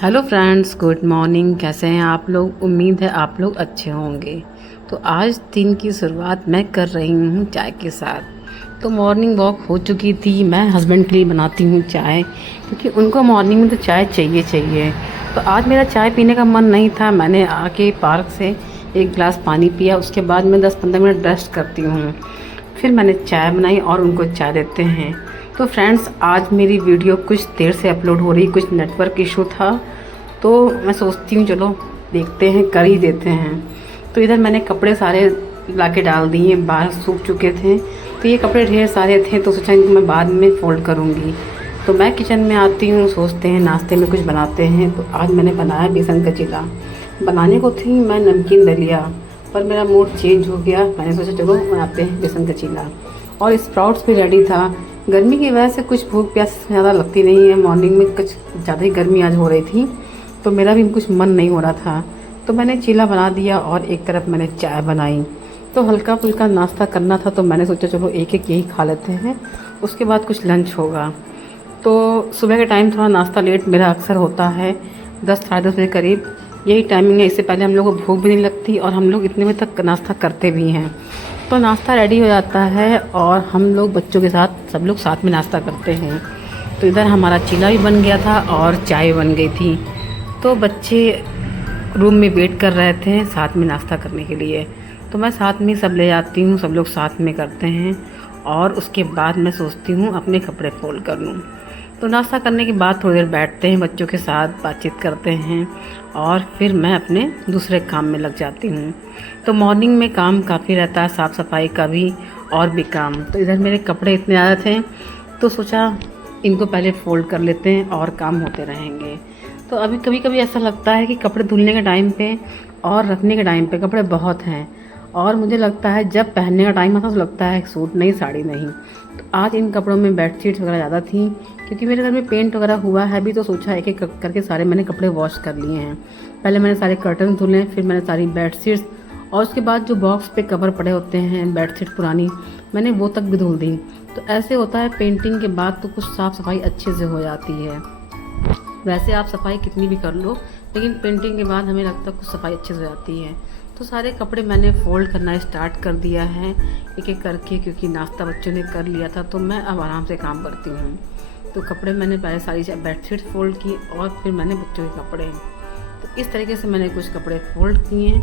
Hello friends, good morning. कैसे हैं आप लोग? उम्मीद है आप लोग अच्छे होंगे। तो आज दिन की शुरुआत मैं कर रही हूँ चाय के साथ। तो मॉर्निंग वॉक हो चुकी थी। मैं हस्बैंड के लिए बनाती हूँ चाय, क्योंकि उनको मॉर्निंग में तो चाय चाहिए चाहिए। तो आज मेरा चाय पीने का मन नहीं था। मैंने आके पार्क से एक गिलास पानी पिया। उसके बाद मैं 10-15 मिनट रेस्ट करती हूँ। फिर मैंने चाय बनाई और उनको चाय देते हैं। तो फ्रेंड्स, आज मेरी वीडियो कुछ देर से अपलोड हो रही, कुछ नेटवर्क इशू था। तो मैं सोचती हूँ चलो देखते हैं, कर ही देते हैं। तो इधर मैंने कपड़े सारे ला के डाल दिए, बाहर सूख चुके थे। तो ये कपड़े ढेर सारे थे, तो सोचा इनको मैं बाद में फ़ोल्ड करूँगी। तो मैं किचन में आती हूँ, सोचते हैं नाश्ते में कुछ बनाते हैं। तो आज मैंने बनाया बेसन का चीला। बनाने को थी मैं नमकीन दलिया, पर मेरा मूड चेंज हो गया। मैंने सोचा चलो बनाते हैं बेसन का चीला। और स्प्राउट्स भी रेडी था। गर्मी की वजह से कुछ भूख प्यास ज़्यादा लगती नहीं है। मॉर्निंग में कुछ ज़्यादा ही गर्मी आज हो रही थी, तो मेरा भी कुछ मन नहीं हो रहा था। तो मैंने चीला बना दिया और एक तरफ मैंने चाय बनाई। तो हल्का फुल्का नाश्ता करना था, तो मैंने सोचा चलो एक एक यही खा लेते हैं, उसके बाद कुछ लंच होगा। तो सुबह के टाइम थोड़ा नाश्ता लेट मेरा अक्सर होता है, 10 साढ़े 10 बजे करीब यही टाइमिंग है। इससे पहले हम लोग को भूख भी नहीं लगती और हम लोग इतने बजे तक नाश्ता करते भी हैं। तो नाश्ता रेडी हो जाता है और हम लोग बच्चों के साथ सब लोग साथ में नाश्ता करते हैं। तो इधर हमारा चीला भी बन गया था और चाय बन गई थी। तो बच्चे रूम में वेट कर रहे थे साथ में नाश्ता करने के लिए। तो मैं साथ में सब ले जाती हूँ, सब लोग साथ में करते हैं। और उसके बाद मैं सोचती हूँ अपने कपड़े फोल्ड कर लूँ। तो नाश्ता करने के बाद थोड़ी देर बैठते हैं, बच्चों के साथ बातचीत करते हैं और फिर मैं अपने दूसरे काम में लग जाती हूँ। तो मॉर्निंग में काम काफ़ी रहता है, साफ़ सफाई का भी और भी काम। तो इधर मेरे कपड़े इतने ज़्यादा थे, तो सोचा इनको पहले फ़ोल्ड कर लेते हैं और काम होते रहेंगे। तो अभी कभी कभी ऐसा लगता है कि कपड़े धुलने के टाइम पे और रखने के टाइम पे कपड़े बहुत हैं, और मुझे लगता है जब पहनने का टाइम आता तो लगता है सूट नहीं, साड़ी नहीं। तो आज इन कपड़ों में बेडशीट्स वगैरह ज़्यादा थी, क्योंकि मेरे घर में पेंट वगैरह हुआ है भी। तो सोचा एक एक करके सारे मैंने कपड़े वॉश कर लिए हैं। पहले मैंने सारे कर्टन धुले, फिर मैंने सारी बेडशीट्स, और उसके बाद जो बॉक्स पे कवर पड़े होते हैं बेडशीट पुरानी, मैंने वो तक भी धुल दी। तो ऐसे होता है पेंटिंग के बाद तो कुछ साफ़ सफाई अच्छे से हो जाती है। वैसे आप सफाई कितनी भी कर लो, लेकिन पेंटिंग के बाद हमें लगता है कुछ सफाई अच्छे से हो जाती है। तो सारे कपड़े मैंने फ़ोल्ड करना स्टार्ट कर दिया है एक एक करके, क्योंकि नाश्ता बच्चों ने कर लिया था। तो मैं अब आराम से काम करती हूँ। तो कपड़े मैंने पहले सारी बेडशीट फ़ोल्ड की और फिर मैंने बच्चों के कपड़े। तो इस तरीके से मैंने कुछ कपड़े फ़ोल्ड किए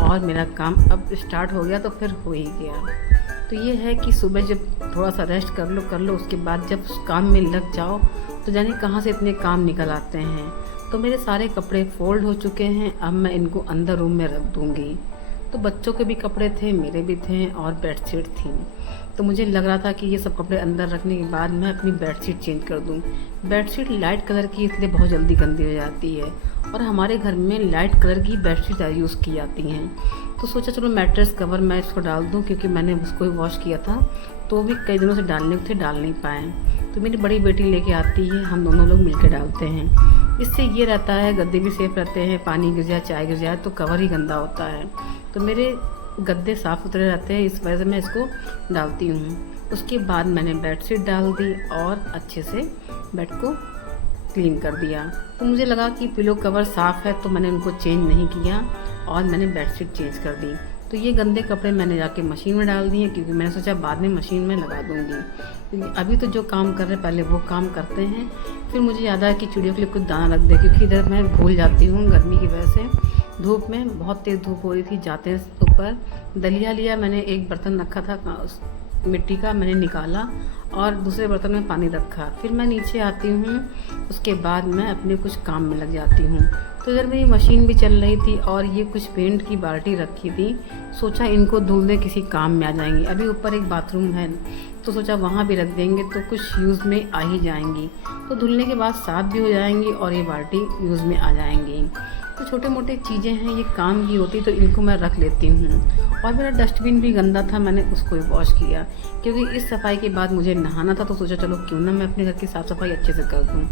और मेरा काम अब स्टार्ट हो गया, तो फिर हो ही गया। तो ये है कि सुबह जब थोड़ा सा रेस्ट कर लो, उसके बाद जब काम में लग जाओ तो जाने कहाँ से इतने काम निकल आते हैं। तो मेरे सारे कपड़े फ़ोल्ड हो चुके हैं, अब मैं इनको अंदर रूम में रख दूँगी। तो बच्चों के भी कपड़े थे, मेरे भी थे और बेडशीट थी। तो मुझे लग रहा था कि ये सब कपड़े अंदर रखने के बाद मैं अपनी बेडशीट चेंज कर दूँ। बेडशीट लाइट कलर की, इसलिए बहुत जल्दी गंदी हो जाती है, और हमारे घर में लाइट कलर की बेडशीट यूज़ की जाती हैं। तो सोचा चलो मैट्रेस कवर मैं इसको डाल दूँ, क्योंकि मैंने उसको ही वॉश किया था, तो भी कई दिनों से डालने थे, डाल नहीं पाए। तो मेरी बड़ी बेटी लेके आती है, हम दोनों लोग मिलकर डालते हैं। इससे ये रहता है गद्दे भी सेफ रहते हैं, पानी गिर जाए, चाय गिर जाए तो कवर ही गंदा होता है। तो मेरे गद्दे साफ़ सुथरे रहते हैं, इस वजह से मैं इसको डालती हूँ। उसके बाद मैंने बेडशीट डाल दी और अच्छे से बेड को क्लीन कर दिया। तो मुझे लगा कि पिलो कवर साफ़ है, तो मैंने उनको चेंज नहीं किया और मैंने बेडशीट चेंज कर दी। तो ये गंदे कपड़े मैंने जाके मशीन में डाल दिए, क्योंकि मैंने सोचा बाद में मशीन में लगा दूँगी। क्योंकि अभी तो जो काम कर रहे हैं पहले वो काम करते हैं। फिर मुझे याद आया कि चिड़ियों के लिए कुछ दाना रख दे, क्योंकि इधर मैं भूल जाती हूँ गर्मी की वजह से। धूप में बहुत तेज़ धूप हो रही थी, जाते ऊपर दलिया लिया मैंने, एक बर्तन रखा था मिट्टी का, मैंने निकाला और दूसरे बर्तन में पानी रखा। फिर मैं नीचे आती हूँ, उसके बाद मैं अपने कुछ काम में लग जाती हूँ। तो इधर मेरी मशीन भी चल रही थी और ये कुछ पेंट की बाल्टी रखी थी, सोचा इनको धुल दे, किसी काम में आ जाएंगी। अभी ऊपर एक बाथरूम है, तो सोचा वहाँ भी रख देंगे तो कुछ यूज़ में आ ही जाएंगी। तो धुलने के बाद साफ़ भी हो जाएंगी और ये बाल्टी यूज़ में आ जाएंगी। तो छोटे मोटे चीज़ें हैं, ये काम की होती, तो इनको मैं रख लेती हूँ। और मेरा डस्टबिन भी गंदा था, मैंने उसको भी वॉश किया, क्योंकि इस सफाई के बाद मुझे नहाना था। तो सोचा चलो क्यों ना मैं अपने घर की साफ़ सफाई अच्छे से कर दूँ।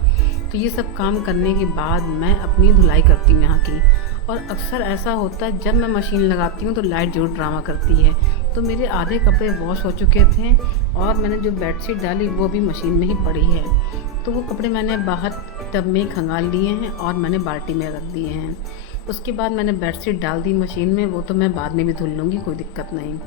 तो ये सब काम करने के बाद मैं अपनी धुलाई करती हूँ यहाँ की। और अक्सर ऐसा होता है जब मैं मशीन लगाती हूँ तो लाइट जरूर ड्रामा करती है। तो मेरे आधे कपड़े वॉश हो चुके थे और मैंने जो बेडशीट डाली वो भी मशीन में ही पड़ी है। तो वो कपड़े मैंने बाहर टब में खंगाल लिए हैं और मैंने बाल्टी में रख दिए हैं। उसके बाद मैंने बेडशीट डाल दी मशीन में, वो तो मैं बाद में भी धुल लूँगी, कोई दिक्कत नहीं।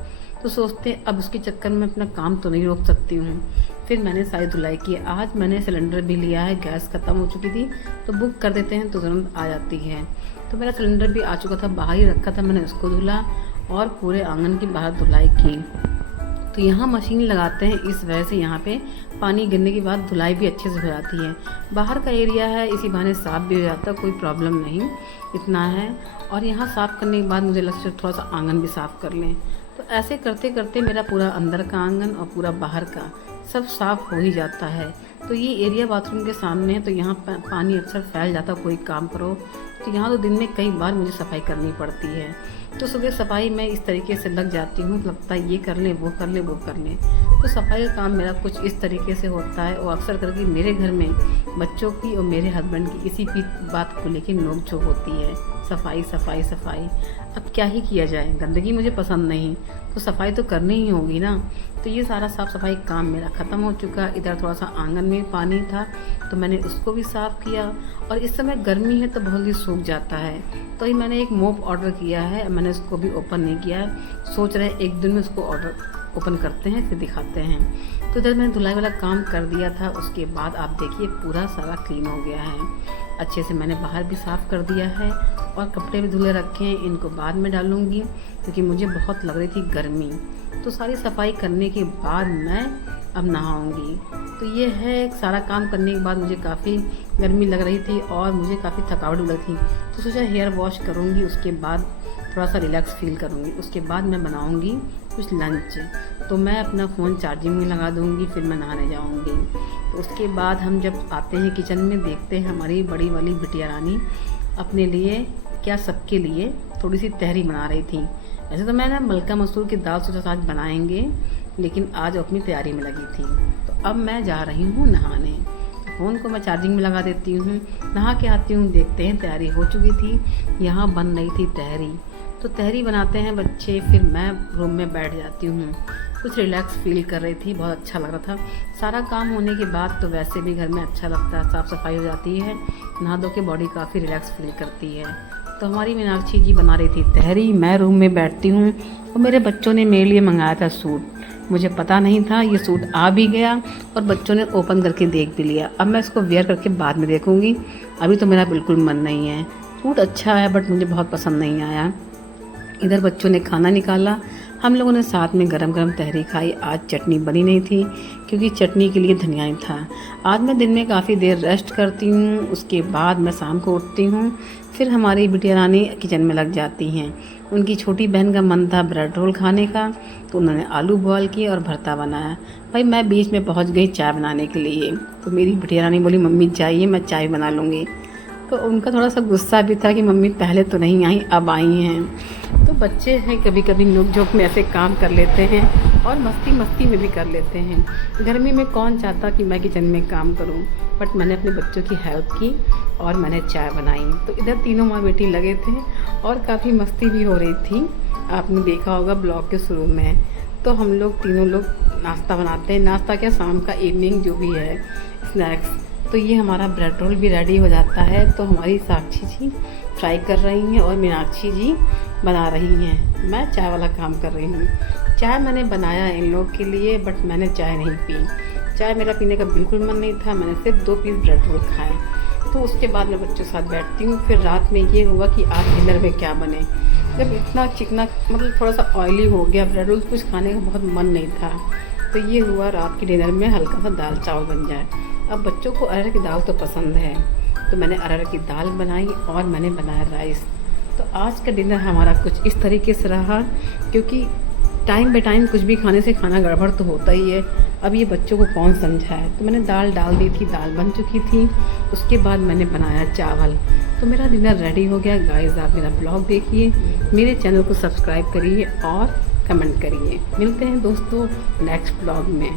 तो सोचते अब उसके चक्कर में अपना काम तो नहीं रोक सकती हूँ। फिर मैंने सारी धुलाई की। आज मैंने सिलेंडर भी लिया है, गैस ख़त्म हो चुकी थी तो बुक कर देते हैं तो तुरंत आ जाती है। तो मेरा सिलेंडर भी आ चुका था, बाहर ही रखा था, मैंने उसको धुला और पूरे आंगन की बाहर धुलाई की। तो यहाँ मशीन लगाते हैं, इस वजह से यहाँ पे पानी गिरने के बाद धुलाई भी अच्छे से हो जाती है। बाहर का एरिया है, इसी बहाने साफ़ भी हो जाता है, कोई प्रॉब्लम नहीं, इतना है। और यहाँ साफ़ करने के बाद मुझे लगता है थोड़ा सा आंगन भी साफ़ कर लें। तो ऐसे करते करते मेरा पूरा अंदर का आंगन और पूरा बाहर का सब साफ़ हो ही जाता है। तो ये एरिया बाथरूम के सामने है, तो यहाँ पानी अक्सर फैल जाता, कोई काम करो तो यहाँ तो दिन में कई बार मुझे सफाई करनी पड़ती है। तो सुबह सफाई में इस तरीके से लग जाती हूँ, लगता है ये कर लें, वो कर लें, वो कर लें। तो सफाई का काम मेरा कुछ इस तरीके से होता है। और अक्सर करके मेरे घर में बच्चों की और मेरे हस्बैंड की इसी बात को लेकर नोक झोंक होती है, सफाई सफाई सफाई। अब क्या ही किया जाए, गंदगी मुझे पसंद नहीं, तो सफाई तो करनी ही होगी ना। तो ये सारा साफ़ सफाई काम मेरा ख़त्म हो चुका। इधर थोड़ा सा आंगन में पानी था तो मैंने उसको भी साफ़ किया। और इस समय गर्मी है तो बहुत ही सूख जाता है, तो ही मैंने एक मोप ऑर्डर किया है, मैंने उसको भी ओपन नहीं किया है। सोच रहे एक दिन में उसको ओपन करते हैं फिर दिखाते हैं। तो इधर मैंने धुलाई वाला काम कर दिया था। उसके बाद आप देखिए पूरा सारा क्लीन हो गया है अच्छे से। मैंने बाहर भी साफ़ कर दिया है और कपड़े भी धुले रखे हैं, इनको बाद में डालूंगी क्योंकि मुझे बहुत लग रही थी गर्मी। तो सारी सफाई करने के बाद मैं अब नहाऊंगी। तो ये है, सारा काम करने के बाद मुझे काफ़ी गर्मी लग रही थी और मुझे काफ़ी थकावट लग रही थी, तो सोचा हेयर वॉश करूँगी, उसके बाद थोड़ा सा रिलैक्स फील करूँगी। उसके बाद मैं बनाऊँगी कुछ लंच। तो मैं अपना फ़ोन चार्जिंग में लगा दूँगी, फिर मैं नहाने जाऊँगी। तो उसके बाद हम जब आते हैं किचन में, देखते हैं हमारी बड़ी वाली बिटिया रानी अपने लिए क्या सबके लिए थोड़ी सी तहरी बना रही थी। वैसे तो मैं ना मलका मसूर की दाल सोचा आज बनाएंगे, लेकिन आज अपनी तैयारी में लगी थी। तो अब मैं जा रही हूँ नहाने। फ़ोन को मैं चार्जिंग में लगा देती हूँ, नहा के आती हूँ, देखते हैं तैयारी हो चुकी थी। यहाँ बन रही थी तहरी, तो तहरी बनाते हैं बच्चे, फिर मैं रूम में बैठ जाती हूँ। कुछ रिलैक्स फील कर रही थी, बहुत अच्छा लग रहा था। सारा काम होने के बाद तो वैसे भी घर में अच्छा लगता है, साफ़ सफाई हो जाती है, नहा धो के बॉडी काफ़ी रिलैक्स फील करती है। तो हमारी मीनाक्षी जी बना रही थी तहरी, मैं रूम में बैठती हूँ। और मेरे बच्चों ने मेरे लिए मंगाया था सूट, मुझे पता नहीं था, ये सूट आ भी गया और बच्चों ने ओपन करके देख भी लिया। अब मैं इसको वेयर करके बाद में देखूँगी, अभी तो मेरा बिल्कुल मन नहीं है। सूट अच्छा है बट मुझे बहुत पसंद नहीं आया। इधर बच्चों ने खाना निकाला, हम लोगों ने साथ में गरम गरम तहरी खाई। आज चटनी बनी नहीं थी क्योंकि चटनी के लिए धनिया ही था। आज मैं दिन में काफ़ी देर रेस्ट करती हूँ, उसके बाद मैं शाम को उठती हूँ, फिर हमारी बिटिया रानी किचन में लग जाती हैं। उनकी छोटी बहन का मन था ब्रेड रोल खाने का, तो उन्होंने आलू बॉयल किए और भरता बनाया। भाई मैं बीच में पहुँच गई चाय बनाने के लिए, तो मेरी बिटिया रानी बोली मम्मी चाहिए, मैं चाय बना लूँगी। तो उनका थोड़ा सा गुस्सा भी था कि मम्मी पहले तो नहीं आई, अब आई हैं। तो बच्चे हैं, कभी कभी नोक झोंक में ऐसे काम कर लेते हैं और मस्ती मस्ती में भी कर लेते हैं। गर्मी में कौन चाहता कि मैं किचन में काम करूं, बट मैंने अपने बच्चों की हेल्प की और मैंने चाय बनाई। तो इधर तीनों माँ बेटी लगे थे और काफ़ी मस्ती भी हो रही थी, आपने देखा होगा ब्लॉग के शुरू में। तो हम लोग तीनों लोग नाश्ता बनाते हैं, नाश्ता क्या शाम का इवनिंग जो भी है स्नैक्स। तो ये हमारा ब्रेड रोल भी रेडी हो जाता है। तो हमारी साक्षी जी फ्राई कर रही हैं और मीनाक्षी जी बना रही हैं, मैं चाय वाला काम कर रही हूँ। चाय मैंने बनाया इन लोग के लिए, बट मैंने चाय नहीं पी, चाय मेरा पीने का बिल्कुल मन नहीं था। मैंने सिर्फ 2 पीस ब्रेड रोल खाए। तो उसके बाद मैं बच्चों के साथ बैठती हूँ। फिर रात में ये हुआ कि आज डिनर में क्या बने। जब इतना चिकना मतलब थोड़ा सा ऑयली हो गया ब्रेड रोल, कुछ खाने का बहुत मन नहीं था, तो ये हुआ रात के डिनर में हल्का सा दाल चावल बन जाए। अब बच्चों को अरहर की दाल तो पसंद है, तो मैंने अरहर की दाल बनाई और मैंने बनाया राइस। तो आज का डिनर हमारा कुछ इस तरीके से रहा, क्योंकि टाइम बाय टाइम कुछ भी खाने से खाना गड़बड़ तो होता ही है। अब ये बच्चों को कौन समझाए, तो मैंने दाल डाल दी थी, दाल बन चुकी थी। उसके बाद मैंने बनाया चावल। तो मेरा डिनर रेडी हो गया। गाइस आप मेरा ब्लॉग देखिए, मेरे चैनल को सब्सक्राइब करिए और कमेंट करिए। मिलते हैं दोस्तों नेक्स्ट ब्लॉग में।